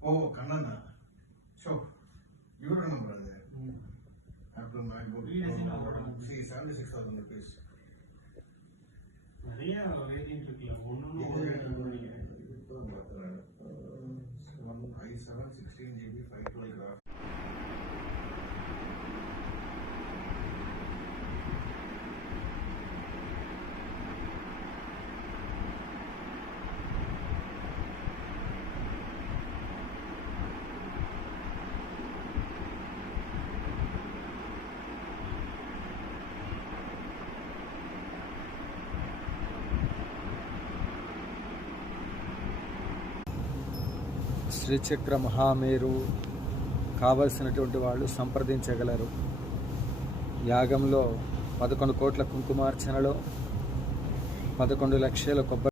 ఓ కన్నా show your number అదే after my book see 76,000 rupees நிறைய வேரியன்ட் இருக்குல்ல ஒன்னொன்னு one i7 16 GB 512 graph శ్రీచక్ర మహామేరు కావలసినటువంటి వాళ్ళు సంప్రదించగలరు. యాగంలో 11 కోట్ల కుంకుమార్చనలో 11 లక్షల కొబ్బరి